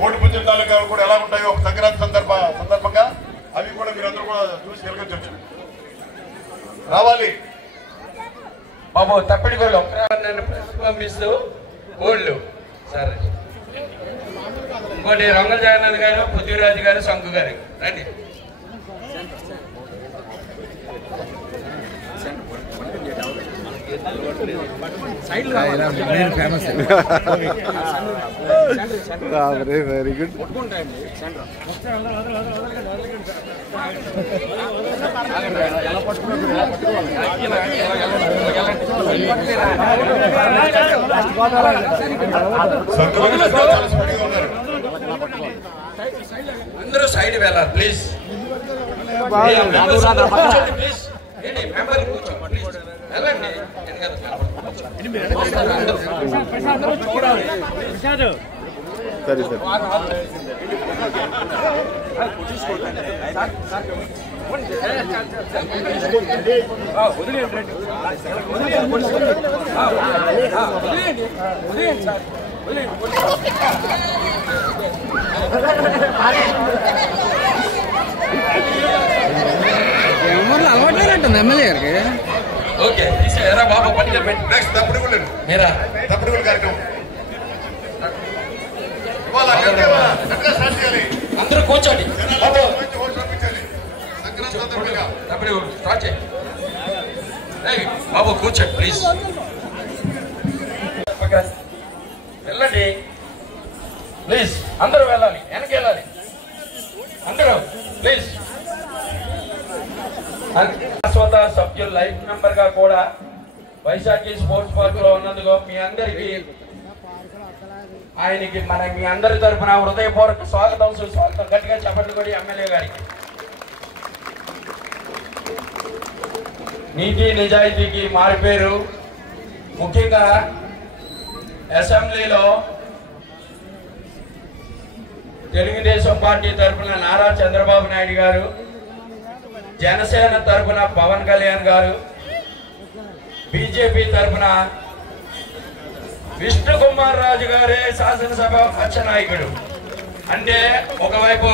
కోటిపుంజం తాలూకాలు కూడా ఎలా ఉంటాయో సంక్రాంతి సందర్భంగా అవి కూడా మీరందరూ కూడా చూసి తిలకించవచ్చు. రావాలి బాబు తప్పిడి గోళ్ళు పంపిస్తూ గోళ్ళు సరే. ఇంకోటి రంగ జగన్నాథ్ గారు, పృథ్వీరాజు గారు, శంకు గారు రండి. Very good. అందరూ సైడ్ వెళ్ళాలి ప్లీజ్. ప్లీజ్ మెంబర్ కూర్చోండి వెళ్ళండి. సరే సార్. అలవాట్లేదంటుంది ఎమ్మెల్యే గారికి. ఓకే తీసేరా బాబు పట్టుకెళ్ళి పెట్టి. నెక్స్ట్ తప్పుడు మీరా తప్పుడు కార్యక్రమం అందరూ కూర్చోండి బాబు. సంక్రాంతి తప్పుడు స్టార్ట్ చేయి బాబు, కూర్చోండి ప్లీజ్. వెళ్ళండి ప్లీజ్. అందరూ వెళ్ళాలి, వెనక్కి వెళ్ళాలి అందరూ ప్లీజ్. శాశ్వత సభ్యులు లైఫ్ మెంబర్ గా కూడా వైశాఖి స్పోర్ట్స్ పార్క్ లో ఉన్నందుకు మీ అందరికి ఆయనకి మీ అందరి తరఫున హృదయపూర్వక స్వాగతం సుస్వాగతం. గట్టిగా చెప్పండి కూడా ఎమ్మెల్యే గారికి. నీతి నిజాయితీకి మారిపేరు. ముఖ్యంగా అసెంబ్లీలో తెలుగుదేశం పార్టీ తరఫున నారా చంద్రబాబు నాయుడు గారు, జనసేన తరఫున పవన్ కళ్యాణ్ గారు, బీజేపీ తరఫున విష్ణు కుమార్ రాజు గారే శాసనసభ పక్ష నాయకుడు. అంటే ఒకవైపు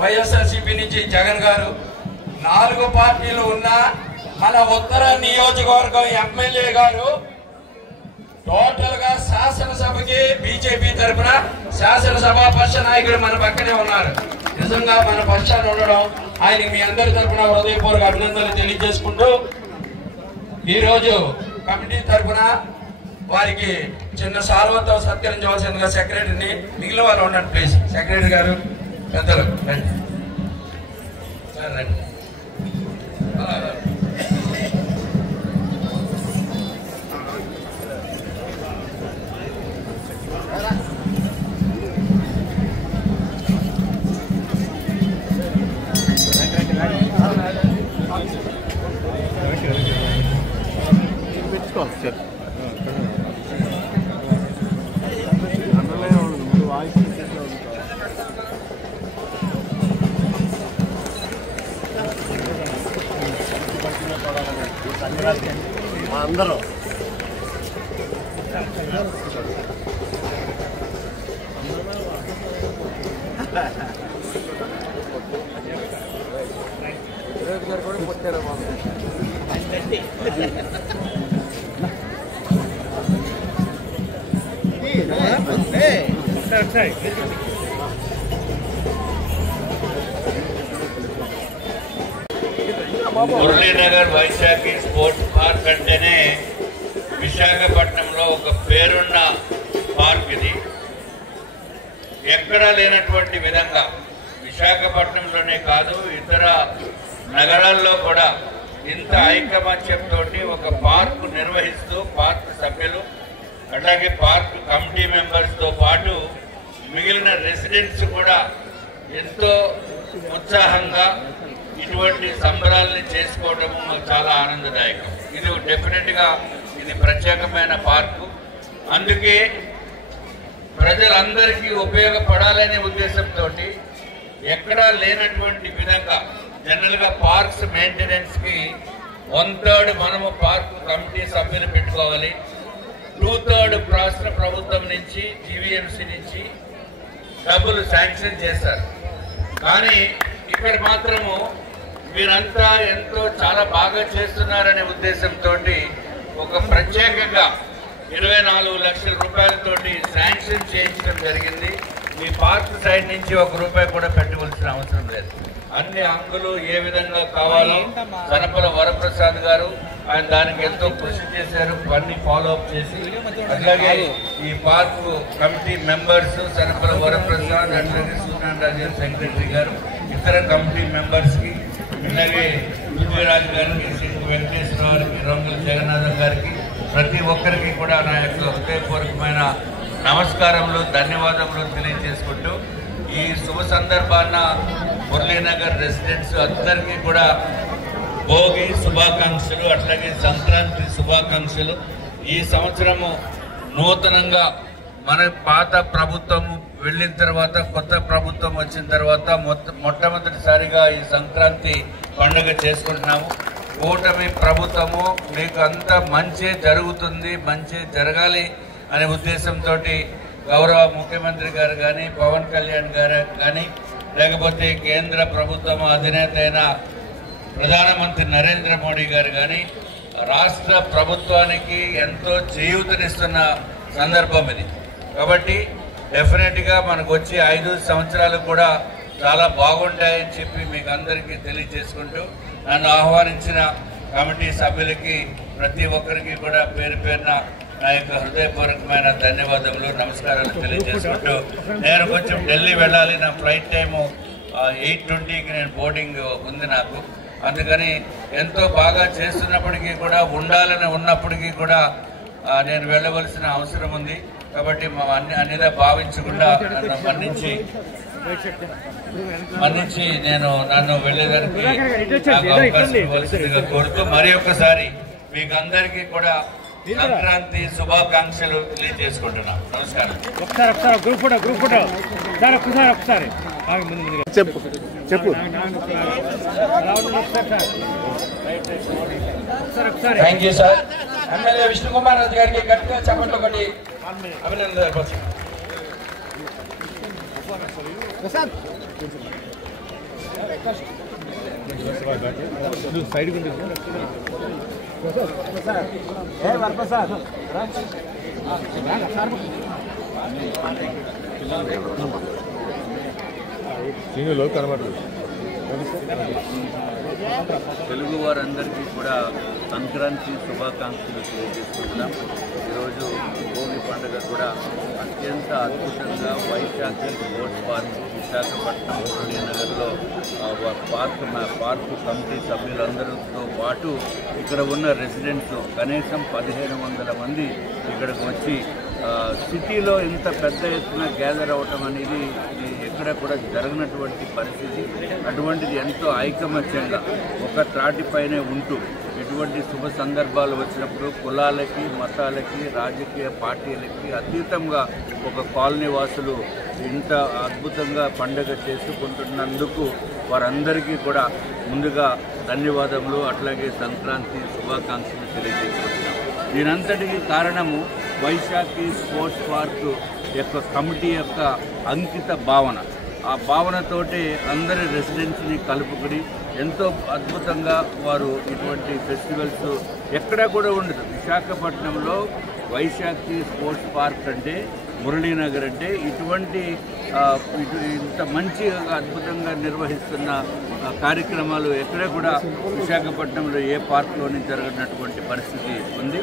వైఎస్ఆర్సీపీ నుంచి జగన్ గారు, 4 పార్టీలు ఉన్న మన ఉత్తర నియోజకవర్గం ఎమ్మెల్యే గారు టోటల్ గా శాసనసభకి బీజేపీ తరఫున శాసనసభ పక్ష నాయకుడు మన పక్కనే ఉన్నారు. నిజంగా మన పక్షాన్ని ఉండడం ఆయనకి మీ అందరి తరఫున హృదయపూర్వక అభినందనలు తెలియజేసుకుంటూ ఈరోజు కమిటీ తరఫున వారికి చిన్న సాల్వతో సత్కరించవలసిందిగా సెక్రటరీని, మిగిలిన వాళ్ళు ఉండండి ప్లీజ్. సెక్రటరీ గారు పెద్దలు రండి సార్ రండి. సార్ అందరూ కూడా పుట్టారు మురళీనగర్ వైశాఖి స్పోర్ట్స్ పార్క్ అంటేనే విశాఖపట్నంలో ఒక పేరున్న పార్క్ ఇది. ఎక్కడా లేనటువంటి విధంగా విశాఖపట్నంలోనే కాదు ఇతర నగరాల్లో కూడా ఇంత ఐకమత్యంతో ఒక పార్క్ నిర్వహిస్తూ పార్క్ సభ్యులు అలాగే పార్క్ కమిటీ మెంబర్స్తో పాటు మిగిలిన రెసిడెంట్స్ కూడా ఎంతో ఉత్సాహంగా ఇటువంటి సంబరాల్ని చేసుకోవడం చాలా ఆనందదాయకం. ఇది డెఫినెట్గా ఇది ప్రత్యేకమైన పార్కు. అందుకే ప్రజలందరికీ ఉపయోగపడాలనే ఉద్దేశంతో ఎక్కడా లేనటువంటి విధంగా జనరల్గా పార్క్స్ మెయింటెనెన్స్కి 1/3 మనము పార్క్ కమిటీ సభ్యులు పెట్టుకోవాలి, 2/3 రాష్ట్ర ప్రభుత్వం నుంచి జీవీఎంసీ నుంచి డబ్బులు శాంక్షన్ చేశారు. కానీ ఇక్కడ మాత్రము మీరంతా ఎంతో చాలా బాగా చేస్తున్నారనే ఉద్దేశంతో ఒక ప్రత్యేకంగా 24 లక్షల రూపాయలతోటి శాంక్షన్ చేయించడం జరిగింది. మీ పార్క్ సైడ్ నుంచి ₹1 కూడా పెట్టవలసిన అవసరం లేదు. అన్ని అంకులు ఏ విధంగా కావాలో సనపల వరప్రసాద్ గారు ఆయన దానికి ఎంతో కృషి చేశారు, అన్ని ఫాలో అప్ చేసి. అట్లాగే ఈ park committee members Sanapala Varaprasad, అట్లాగే సూర్యనారాయణ సెక్రటరీ గారు, ఇతర కమిటీ మెంబర్స్ కి, అలాగే పృథ్వీరాజ్ గారికి, సింగు వెంకటేశ్వర గారికి, రొంగల జగన్నాథం గారికి, ప్రతి ఒక్కరికి కూడా నా యొక్క హృదయపూర్వకమైన నమస్కారములు, ధన్యవాదములు తెలియజేసుకుంటూ ఈ శుభ సందర్భాన మురళీనగర్ రెసిడెంట్స్ అందరికీ కూడా భోగి శుభాకాంక్షలు, అట్లాగే సంక్రాంతి శుభాకాంక్షలు. ఈ సంవత్సరము నూతనంగా మన పాత ప్రభుత్వం వెళ్ళిన తర్వాత కొత్త ప్రభుత్వం వచ్చిన తర్వాత మొట్టమొదటిసారిగా ఈ సంక్రాంతి పండుగ చేసుకుంటున్నాము. కూటమి ప్రభుత్వము మీకు అంత మంచి జరుగుతుంది, మంచి జరగాలి అనే ఉద్దేశంతో గౌరవ ముఖ్యమంత్రి గారు కానీ, పవన్ కళ్యాణ్ గారు కానీ, లేకపోతే కేంద్ర ప్రభుత్వం అధినేత అయిన ప్రధానమంత్రి నరేంద్ర మోడీ గారు కానీ రాష్ట్ర ప్రభుత్వానికి ఎంతో చేయూతనిస్తున్న సందర్భం ఇది. కాబట్టి డెఫినెట్గా మనకు వచ్చి 5 సంవత్సరాలు కూడా చాలా బాగుంటాయని చెప్పి మీకు అందరికీ తెలియజేసుకుంటూ నన్ను ఆహ్వానించిన కమిటీ సభ్యులకి ప్రతి ఒక్కరికి కూడా పేరు పేరున నా యొక్క హృదయపూర్వకమైన ధన్యవాదములు, నమస్కారాలు తెలియజేసుకుంటూ నేను కొంచెం ఢిల్లీ వెళ్ళాలి. నా ఫ్లైట్ టైము 8:20కి నేను బోర్డింగ్ ఉంది నాకు. అందుకని ఎంతో బాగా చేస్తున్నప్పటికీ కూడా ఉండాలని ఉన్నప్పటికీ కూడా నేను వెళ్ళవలసిన అవసరం ఉంది. కాబట్టి మా అన్నిదా భావించకుండా నన్ను మన్నించి నన్ను వెళ్ళేదానికి నాకు అవకాశం ఇవ్వాల్సిందిగా కోరుతూ మరి ఒక్కసారి మీకు అందరికీ కూడా సంక్రాంతి శుభాకాంక్షలు తెలియజేసుకుంటున్నాను. నమస్కారం. చెప్పు thank you sir. MLA Vishnukumar Raju గారికి గట్టిగా చెప్పండి ఒకటి అభినందన తెలపచ్చు. సైడ్ సింగులో కనబడుతుంది. తెలుగు వారందరికీ కూడా సంక్రాంతి శుభాకాంక్షలు తెలియజేస్తున్నాం. ఈరోజు భోగి పండుగ కూడా అత్యంత అద్భుతంగా వైశాఖి స్పోర్ట్స్ పార్క్ విశాఖపట్నం మురళీనగర్లో పార్కు కమిటీ సభ్యులందరితో పాటు ఇక్కడ ఉన్న రెసిడెంట్స్ కనీసం 1500 మంది ఇక్కడికి వచ్చి సిటీలో ఇంత పెద్ద ఎత్తున గ్యాదర్ అవటం అనేది ఎక్కడ కూడా జరగనటువంటి పరిస్థితి. అటువంటిది ఎంతో ఐకమత్యంగా ఒక త్రాటిపైనే ఉంటూ ఎటువంటి శుభ సందర్భాలు వచ్చినప్పుడు కులాలకి, మతాలకి, రాజకీయ పార్టీలకి అతీతంగా ఒక కాలనీ వాసులు ఇంత అద్భుతంగా పండుగ చేసుకుంటున్నందుకు వారందరికీ కూడా ముందుగా ధన్యవాదములు, అట్లాగే సంక్రాంతి శుభాకాంక్షలు తెలియజేసుకుంటున్నాం. దీనంతటికీ కారణము వైశాఖి స్పోర్ట్స్ పార్క్ యొక్క కమిటీ యొక్క అంకిత భావన. ఆ భావనతోటి అందరి రెసిడెన్స్ని కలుపుకుని ఎంతో అద్భుతంగా వారు ఇటువంటి ఫెస్టివల్స్ ఎక్కడా కూడా ఉండదు. విశాఖపట్నంలో వైశాఖి స్పోర్ట్స్ పార్క్ అంటే, మురళీనగర్ అంటే ఇటువంటి ఇంత మంచిగా అద్భుతంగా నిర్వహిస్తున్న కార్యక్రమాలు ఎక్కడ కూడా విశాఖపట్నంలో ఏ పార్క్లోని జరగనటువంటి పరిస్థితి ఉంది.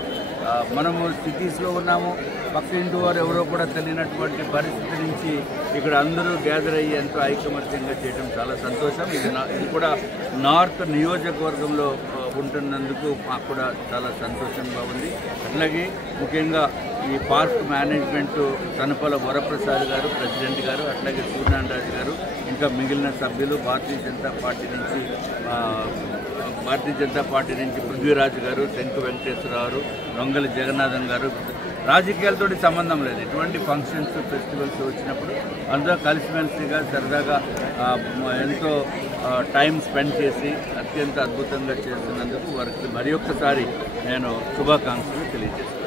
మనము సిటీస్లో ఉన్నాము, పక్క ఇంటి వారు ఎవరో కూడా తెలియనటువంటి పరిస్థితి నుంచి ఇక్కడ అందరూ గ్యాదర్ అయ్యి ఎంతో ఐకమత్యంగా చేయడం చాలా సంతోషం. ఇది కూడా నార్త్ నియోజకవర్గంలో ఉంటున్నందుకు మాకు కూడా చాలా సంతోషంగా ఉంది. అట్లాగే ముఖ్యంగా ఈ పార్క్ మేనేజ్మెంట్ సనపల వరప్రసాద్ గారు ప్రెసిడెంట్ గారు, అట్లాగే సూర్యనారాయణ గారు, ఇంకా మిగిలిన సభ్యులు భారతీయ జనతా పార్టీ నుంచి పృథ్వీరాజ్ గారు, సింగు వెంకటేశ్వర గారు, రొంగల జగన్నాథం గారు. రాజకీయాలతో సంబంధం లేదు. ఎటువంటి ఫంక్షన్స్, ఫెస్టివల్స్ వచ్చినప్పుడు అందరూ కలిసిమెలిసిగా సరదాగా ఎంతో టైం స్పెండ్ చేసి అత్యంత అద్భుతంగా చేస్తున్నందుకు వారికి మరి ఒక్కసారి నేను శుభాకాంక్షలు తెలియజేస్తున్నాను.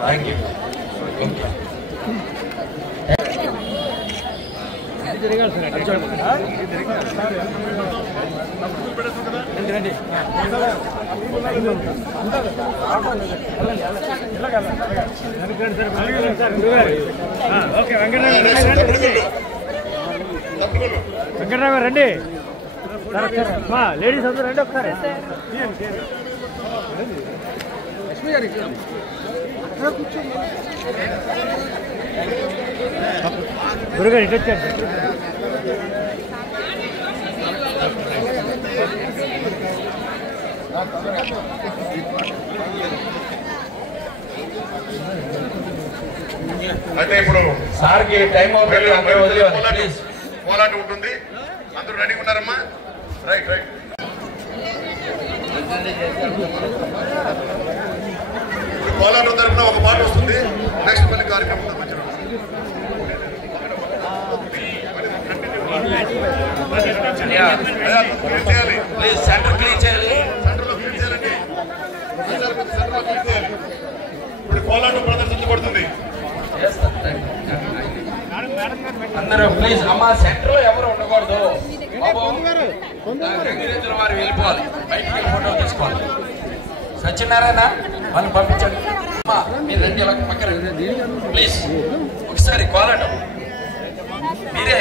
Thank you. వెంకటరావు రండి, లేడీస్ అందరూ రండి ఒకసారి. గురుగారు ఇటు వచ్చారు. అయితే ఇప్పుడు సార్కి టైం అవుతుంది, అందరూ వదిలేవాలి ప్లీజ్. పోలాట ఉంటుంది, అందరూ రెడీగా ఉన్నారమ్మా. Right right. ఇప్పుడు పోలాటం తరఫున ఒక పాట వస్తుంది. నెక్స్ట్ మళ్ళీ కార్యక్రమం చేయాలి. ప్లీజ్ సెంటర్ క్లీన్ చేయాలి. సెంటర్లో క్లీన్ చేయాలండి. సెంటర్లో క్లీన్ చేయాలి. ఇప్పుడు పోలాటం ప్రదర్శించబడుతుంది. అందరూ ప్లీజ్ అమ్మ, సెంటర్ లో ఎవరు ఉండకూడదు. గంగిరెద్దుల వారు వెళ్ళిపోవాలి, బయటికి ఫోటో తీసుకోవాలి. సత్యనారాయణ వాళ్ళని పంపించండి. అమ్మా మీరు రండి, ఇలా పక్కన ప్లీజ్. ఒకసారి కోలాటం మీరే.